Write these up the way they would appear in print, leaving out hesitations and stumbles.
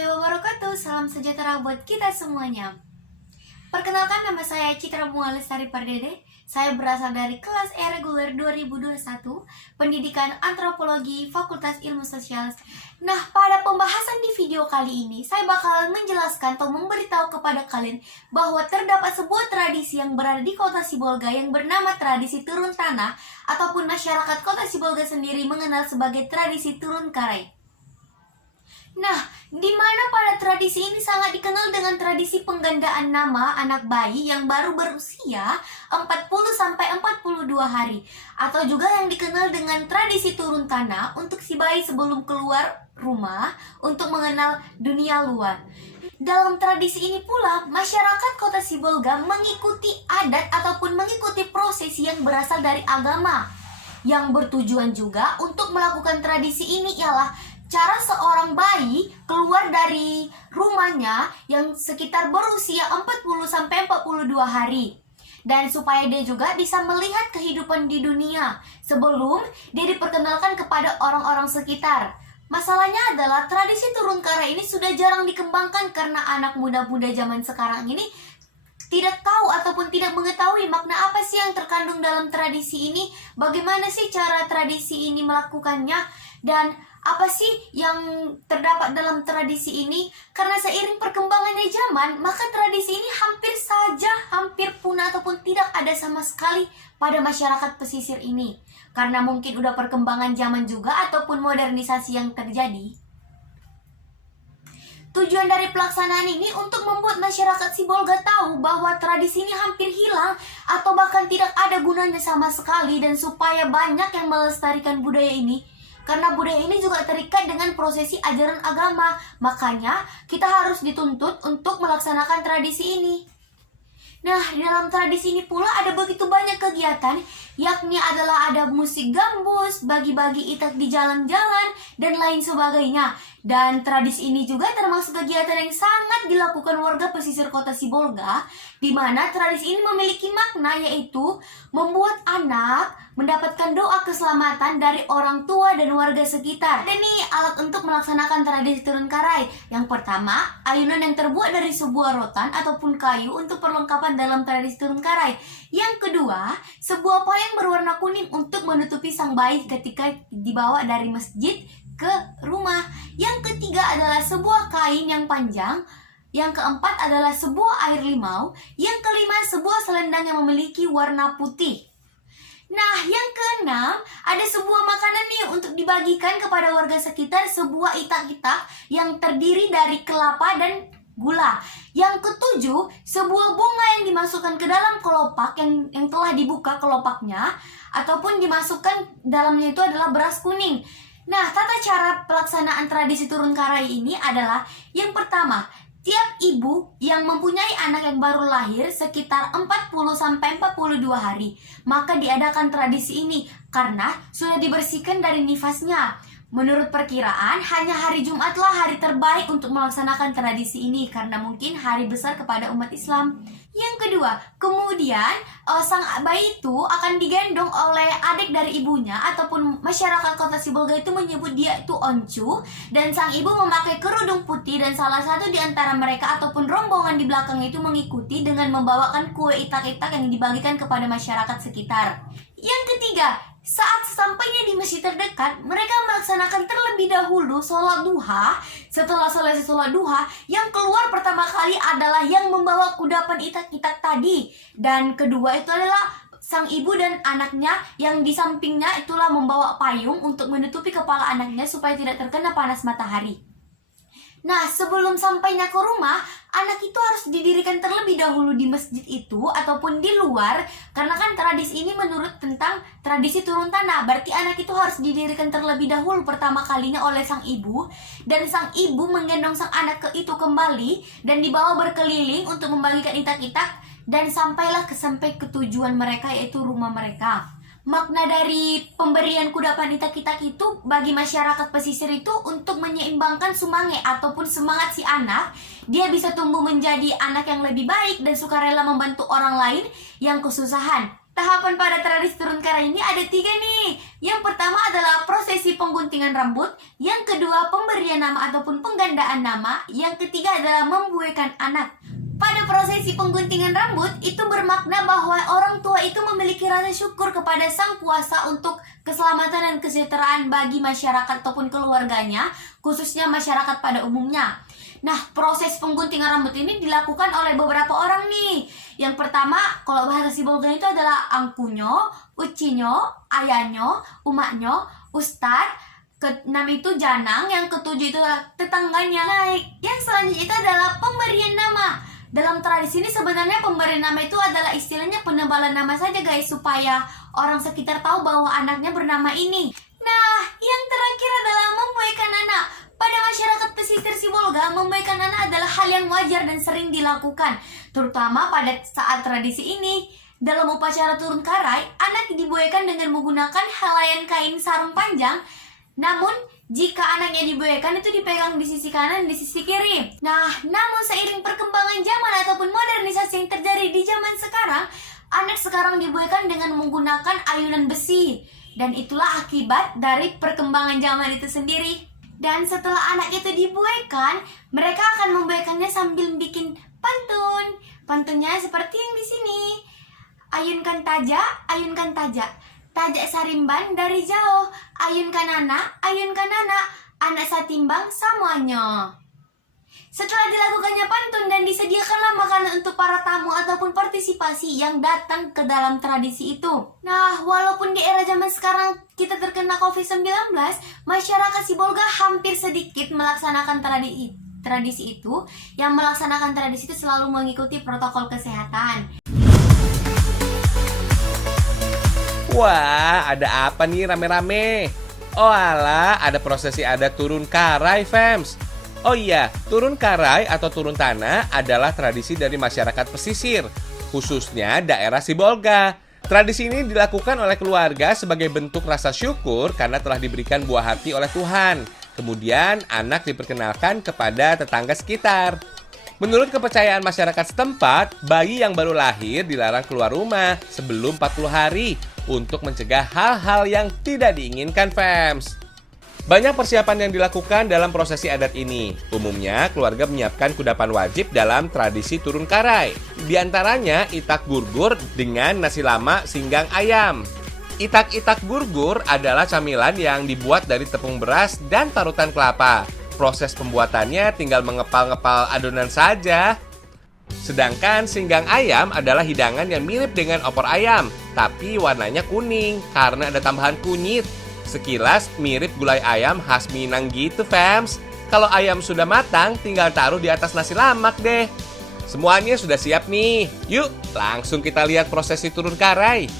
warahmatullahi wabarakatuh. Salam sejahtera buat kita semuanya. Perkenalkan, nama saya Citra Bunga Lestari Pardede. Saya berasal dari kelas E reguler 2021, Pendidikan Antropologi, Fakultas Ilmu Sosial. Nah, pada pembahasan di video kali ini, saya bakalan menjelaskan atau memberitahu kepada kalian bahwa terdapat sebuah tradisi yang berada di Kota Sibolga yang bernama tradisi turun tanah, ataupun masyarakat Kota Sibolga sendiri mengenal sebagai tradisi turun karai. Nah, di mana pada tradisi ini sangat dikenal dengan tradisi penggandaan nama anak bayi yang baru berusia 40-42 hari, atau juga yang dikenal dengan tradisi turun tanah untuk si bayi sebelum keluar rumah untuk mengenal dunia luar. Dalam tradisi ini pula, masyarakat Kota Sibolga mengikuti adat ataupun mengikuti prosesi yang berasal dari agama, yang bertujuan juga untuk melakukan tradisi ini ialah cara seorang bayi keluar dari rumahnya yang sekitar berusia 40-42 hari. Dan supaya dia juga bisa melihat kehidupan di dunia sebelum dia diperkenalkan kepada orang-orang sekitar. Masalahnya adalah tradisi turun kara ini sudah jarang dikembangkan karena anak muda-muda zaman sekarang ini tidak tahu ataupun tidak mengetahui makna apa sih yang terkandung dalam tradisi ini, bagaimana sih cara tradisi ini melakukannya, dan apa sih yang terdapat dalam tradisi ini. Karena seiring perkembangannya zaman, maka tradisi ini hampir punah ataupun tidak ada sama sekali pada masyarakat pesisir ini. Karena mungkin udah perkembangan zaman juga ataupun modernisasi yang terjadi. Tujuan dari pelaksanaan ini untuk membuat masyarakat Sibolga tahu bahwa tradisi ini hampir hilang atau bahkan tidak ada gunanya sama sekali, dan supaya banyak yang melestarikan budaya ini. Karena budaya ini juga terikat dengan prosesi ajaran agama, makanya kita harus dituntut untuk melaksanakan tradisi ini. Nah, di dalam tradisi ini pula ada begitu banyak kegiatan, yakni adalah ada musik gambus, bagi-bagi itak di jalan-jalan, dan lain sebagainya. Dan tradisi ini juga termasuk kegiatan yang sangat dilakukan warga pesisir Kota Sibolga, di mana tradisi ini memiliki makna, yaitu membuat anak mendapatkan doa keselamatan dari orang tua dan warga sekitar. Dan ini alat untuk melaksanakan tradisi turun karai. Yang pertama, ayunan yang terbuat dari sebuah rotan ataupun kayu untuk perlengkapan dalam tradisi turun karai. Yang kedua, sebuah payung berwarna kuning untuk menutupi sang bayi ketika dibawa dari masjid ke rumah. Yang ketiga adalah sebuah kain yang panjang. Yang keempat adalah sebuah air limau. Yang kelima, sebuah selendang yang memiliki warna putih. Nah, yang keenam, ada sebuah makanan nih untuk dibagikan kepada warga sekitar, sebuah itak-itak yang terdiri dari kelapa dan gula. Yang ketujuh, sebuah bunga yang dimasukkan ke dalam kelopak yang telah dibuka kelopaknya, ataupun dimasukkan dalamnya itu adalah beras kuning. Nah, tata cara pelaksanaan tradisi turun karai ini adalah yang pertama, tiap ibu yang mempunyai anak yang baru lahir sekitar 40-42 hari, maka diadakan tradisi ini karena sudah dibersihkan dari nifasnya. Menurut perkiraan, hanya hari Jumatlah hari terbaik untuk melaksanakan tradisi ini karena mungkin hari besar kepada umat Islam. Yang kedua, kemudian sang bayi itu akan digendong oleh adik dari ibunya, ataupun masyarakat Kota Sibolga itu menyebut dia itu oncu, dan sang ibu memakai kerudung putih, dan salah satu di antara mereka ataupun rombongan di belakang itu mengikuti dengan membawakan kue itak-itak yang dibagikan kepada masyarakat sekitar. Yang ketiga, saat sesampainya di masjid terdekat, mereka melaksanakan terlebih dahulu sholat duha. Setelah selesai sholat duha, yang keluar pertama kali adalah yang membawa kudapan itak-itak tadi. Dan kedua itu adalah sang ibu dan anaknya, yang di sampingnya itulah membawa payung untuk menutupi kepala anaknya supaya tidak terkena panas matahari. Nah, sebelum sampainya ke rumah, anak itu harus didirikan terlebih dahulu di masjid itu ataupun di luar. Karena kan tradisi ini menurut tentang tradisi turun tanah, berarti anak itu harus didirikan terlebih dahulu pertama kalinya oleh sang ibu. Dan sang ibu menggendong sang anak itu kembali dan dibawa berkeliling untuk membagikan itak-itak, dan sampailah sampai ke tujuan mereka, yaitu rumah mereka. Makna dari pemberian kudapan itak-itak itu bagi masyarakat pesisir itu untuk menyeimbangkan sumange ataupun semangat si anak. Dia bisa tumbuh menjadi anak yang lebih baik dan sukarela membantu orang lain yang kesusahan. Tahapan pada tradisi turun karai ini ada 3 nih. Yang pertama adalah prosesi pengguntingan rambut, yang kedua pemberian nama ataupun penggandaan nama, yang ketiga adalah membuaikan anak. Pada prosesi pengguntingan rambut itu bermakna bahwa orang tua itu memiliki rasa syukur kepada sang kuasa untuk keselamatan dan kesejahteraan bagi masyarakat ataupun keluarganya, khususnya masyarakat pada umumnya. Nah, proses pengguntingan rambut ini dilakukan oleh beberapa orang nih. Yang pertama, kalau bahasa Sibolga itu adalah angkunyo, ucinyo, ayanyo, umaknyo, ustad, keenam itu janang, yang ketujuh itu adalah tetangganya. Nah, yang selanjutnya itu adalah pemberian nama. Dalam tradisi ini sebenarnya pemberian nama itu adalah istilahnya penebalan nama saja guys, supaya orang sekitar tahu bahwa anaknya bernama ini. Nah, yang terakhir adalah membuaikan anak. Pada masyarakat pesisir Sibolga, membuaikan anak adalah hal yang wajar dan sering dilakukan, terutama pada saat tradisi ini. Dalam upacara turun karai, anak dibuaikan dengan menggunakan helaian kain sarung panjang. Namun, jika anaknya dibuaikan itu dipegang di sisi kanan dan di sisi kiri. Nah, namun seiring perkembangan zaman ataupun modernisasi yang terjadi di zaman sekarang, anak sekarang dibuaikan dengan menggunakan ayunan besi. Dan itulah akibat dari perkembangan zaman itu sendiri. Dan setelah anak itu dibuaikan, mereka akan membuaikannya sambil bikin pantun. Pantunnya seperti yang di sini. Ayunkan tajak, ayunkan tajak. Tajak sarimban dari jauh, ayunkan anak, anak satimbang semuanya. Setelah dilakukannya pantun dan disediakanlah makanan untuk para tamu ataupun partisipasi yang datang ke dalam tradisi itu. Nah, walaupun di era zaman sekarang kita terkena COVID-19, masyarakat Sibolga hampir sedikit melaksanakan tradisi itu. Yang melaksanakan tradisi itu selalu mengikuti protokol kesehatan. Wah, ada apa nih rame-rame? Oh alah, ada prosesi adat turun karai, fams. Oh iya, turun karai atau turun tanah adalah tradisi dari masyarakat pesisir, khususnya daerah Sibolga. Tradisi ini dilakukan oleh keluarga sebagai bentuk rasa syukur karena telah diberikan buah hati oleh Tuhan. Kemudian, anak diperkenalkan kepada tetangga sekitar. Menurut kepercayaan masyarakat setempat, bayi yang baru lahir dilarang keluar rumah sebelum 40 hari untuk mencegah hal-hal yang tidak diinginkan, fams. Banyak persiapan yang dilakukan dalam prosesi adat ini. Umumnya, keluarga menyiapkan kudapan wajib dalam tradisi turun karai. Di antaranya, itak gurgur dengan nasi lama singgang ayam. Itak-itak gurgur adalah camilan yang dibuat dari tepung beras dan parutan kelapa. Proses pembuatannya tinggal mengepal-ngepal adonan saja. Sedangkan singgang ayam adalah hidangan yang mirip dengan opor ayam, tapi warnanya kuning karena ada tambahan kunyit. Sekilas mirip gulai ayam khas Minang gitu, fams. Kalau ayam sudah matang, tinggal taruh di atas nasi lamak deh. Semuanya sudah siap nih. Yuk, langsung kita lihat prosesi turun karai.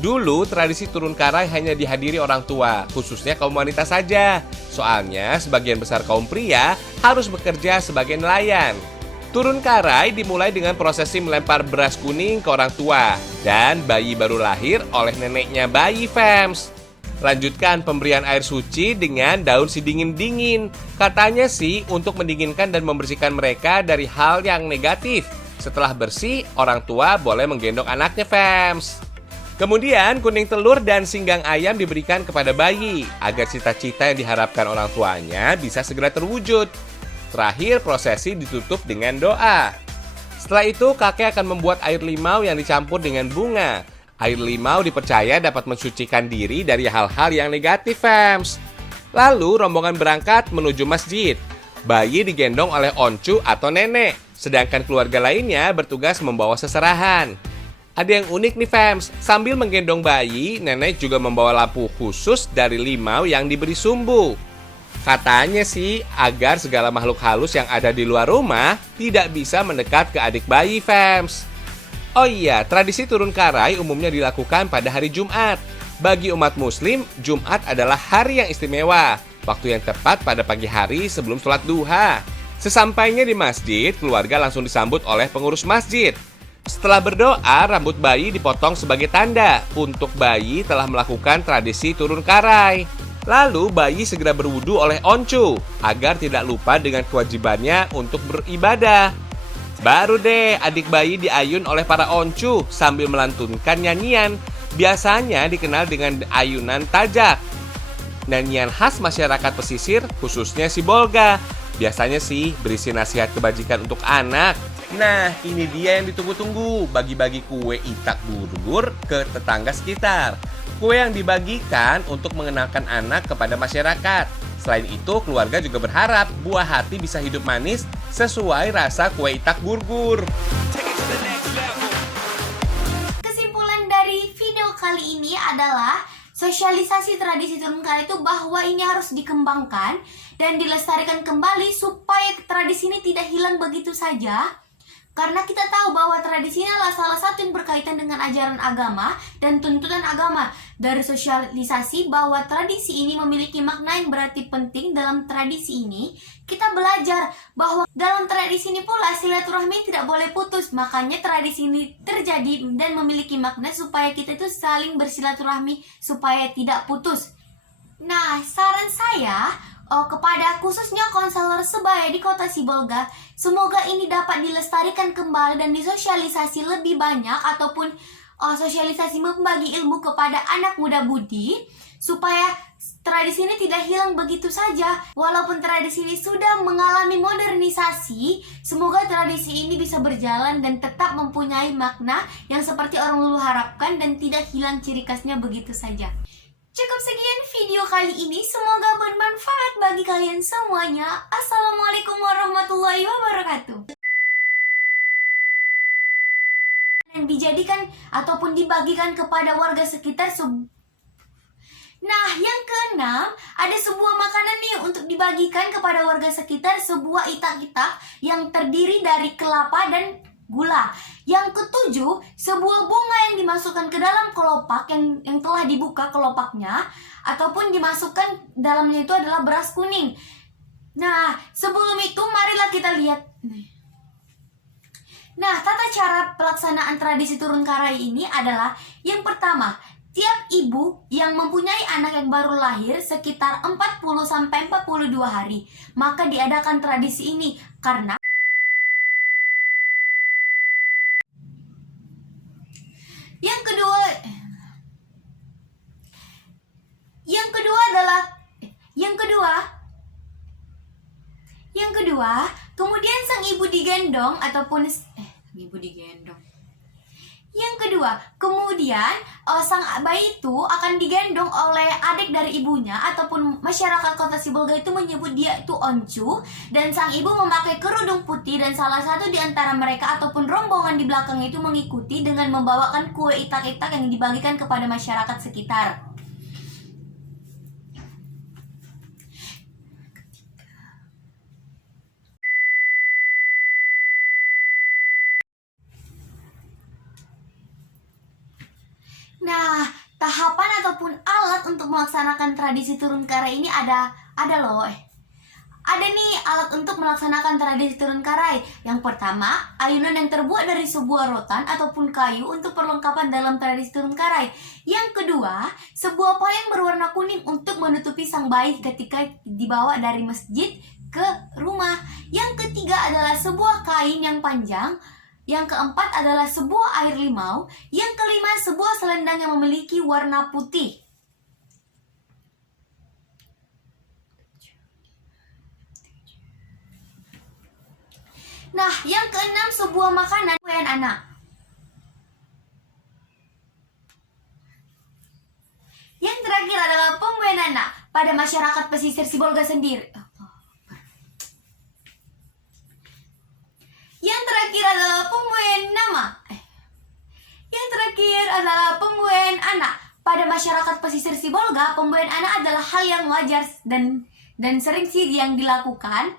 Dulu, tradisi turun karai hanya dihadiri orang tua, khususnya kaum wanita saja. Soalnya, sebagian besar kaum pria harus bekerja sebagai nelayan. Turun karai dimulai dengan prosesi melempar beras kuning ke orang tua dan bayi baru lahir oleh neneknya bayi, fams. Lanjutkan pemberian air suci dengan daun sidingin-dingin. Katanya sih untuk mendinginkan dan membersihkan mereka dari hal yang negatif. Setelah bersih, orang tua boleh menggendong anaknya, fams. Kemudian kuning telur dan singgang ayam diberikan kepada bayi agar cita-cita yang diharapkan orang tuanya bisa segera terwujud. Terakhir, prosesi ditutup dengan doa. Setelah itu, kakek akan membuat air limau yang dicampur dengan bunga. Air limau dipercaya dapat mensucikan diri dari hal-hal yang negatif, fams. Lalu, rombongan berangkat menuju masjid. Bayi digendong oleh oncu atau nenek, sedangkan keluarga lainnya bertugas membawa seserahan. Ada yang unik nih, fams. Sambil menggendong bayi, nenek juga membawa lampu khusus dari limau yang diberi sumbu. Katanya sih, agar segala makhluk halus yang ada di luar rumah tidak bisa mendekat ke adik bayi, fams. Oh iya, tradisi turun karai umumnya dilakukan pada hari Jumat. Bagi umat muslim, Jumat adalah hari yang istimewa. Waktu yang tepat pada pagi hari sebelum sholat duha. Sesampainya di masjid, keluarga langsung disambut oleh pengurus masjid. Setelah berdoa, rambut bayi dipotong sebagai tanda untuk bayi telah melakukan tradisi turun karai. Lalu bayi segera berwudu oleh oncu agar tidak lupa dengan kewajibannya untuk beribadah. Baru deh adik bayi diayun oleh para oncu sambil melantunkan nyanyian. Biasanya dikenal dengan ayunan tajak. Nyanyian khas masyarakat pesisir khususnya Sibolga. Biasanya sih berisi nasihat kebajikan untuk anak. Nah, ini dia yang ditunggu-tunggu, bagi-bagi kue itak burgur ke tetangga sekitar. Kue yang dibagikan untuk mengenalkan anak kepada masyarakat. Selain itu, keluarga juga berharap buah hati bisa hidup manis sesuai rasa kue itak burgur. Kesimpulan dari video kali ini adalah sosialisasi tradisi turun kara itu bahwa ini harus dikembangkan dan dilestarikan kembali supaya tradisi ini tidak hilang begitu saja. Karena kita tahu bahwa tradisi ini adalah salah satu yang berkaitan dengan ajaran agama dan tuntutan agama. Dari sosialisasi bahwa tradisi ini memiliki makna yang berarti penting dalam tradisi ini, kita belajar bahwa dalam tradisi ini pula silaturahmi tidak boleh putus. Makanya tradisi ini terjadi dan memiliki makna supaya kita itu saling bersilaturahmi supaya tidak putus. Nah, saran saya kepada khususnya konselor sebaya di Kota Sibolga, semoga ini dapat dilestarikan kembali dan disosialisasi lebih banyak ataupun sosialisasi membagi ilmu kepada anak muda budi supaya tradisi ini tidak hilang begitu saja. Walaupun tradisi ini sudah mengalami modernisasi, semoga tradisi ini bisa berjalan dan tetap mempunyai makna yang seperti orang dulu harapkan dan tidak hilang ciri khasnya begitu saja. Cukup sekian video kali ini, semoga bermanfaat bagi kalian semuanya. Assalamualaikum warahmatullahi wabarakatuh. Dan dijadikan ataupun dibagikan kepada warga sekitar. Nah, yang keenam, ada sebuah makanan nih untuk dibagikan kepada warga sekitar, sebuah itak-itak yang terdiri dari kelapa dan gula. Yang ketujuh, sebuah bunga yang dimasukkan ke dalam kelopak yang telah dibuka kelopaknya, ataupun dimasukkan dalamnya itu adalah beras kuning. Nah, sebelum itu marilah kita lihat. Nah, tata cara pelaksanaan tradisi turun karai ini adalah yang pertama, tiap ibu yang mempunyai anak yang baru lahir sekitar 40-42 hari, maka diadakan tradisi ini karena yang kedua, kemudian sang ibu digendong ataupun Yang kedua, kemudian sang bayi itu akan digendong oleh adik dari ibunya ataupun masyarakat Kota Sibolga itu menyebut dia itu oncu, dan sang ibu memakai kerudung putih dan salah satu di antara mereka ataupun rombongan di belakang itu mengikuti dengan membawakan kue itak-itak yang dibagikan kepada masyarakat sekitar. Nah, tahapan ataupun alat untuk melaksanakan tradisi turun karai ini ada loh. Ada nih alat untuk melaksanakan tradisi turun karai. Yang pertama, ayunan yang terbuat dari sebuah rotan ataupun kayu untuk perlengkapan dalam tradisi turun karai. Yang kedua, sebuah payung berwarna kuning untuk menutupi sang bayi ketika dibawa dari masjid ke rumah. Yang ketiga adalah sebuah kain yang panjang. Yang keempat adalah sebuah air limau. Yang kelima, sebuah selendang yang memiliki warna putih. Nah, yang keenam, sebuah makanan pembuayan anak. Yang terakhir adalah pembuayan anak pada masyarakat pesisir Sibolga sendiri. Yang terakhir adalah pembuayan nama. Yang terakhir adalah pembuayan anak. Pada masyarakat pesisir Sibolga, pembuayan anak adalah hal yang wajar dan sering sih yang dilakukan,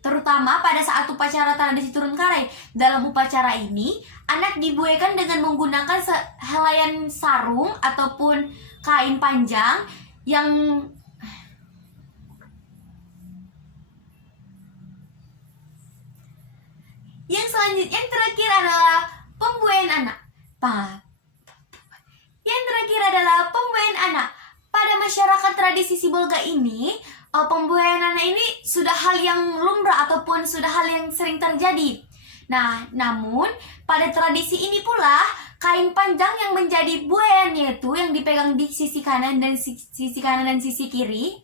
terutama pada saat upacara tradisi turun karai. Dalam upacara ini, anak dibuaikan dengan menggunakan helaian sarung ataupun kain panjang yang yang terakhir adalah pembuayan anak. Yang terakhir adalah pembuayan anak. Pada masyarakat tradisi Sibolga ini, pembuayan anak ini sudah hal yang lumrah ataupun sudah hal yang sering terjadi. Nah, namun pada tradisi ini pula kain panjang yang menjadi buayannya itu yang dipegang di sisi kanan dan sisi kiri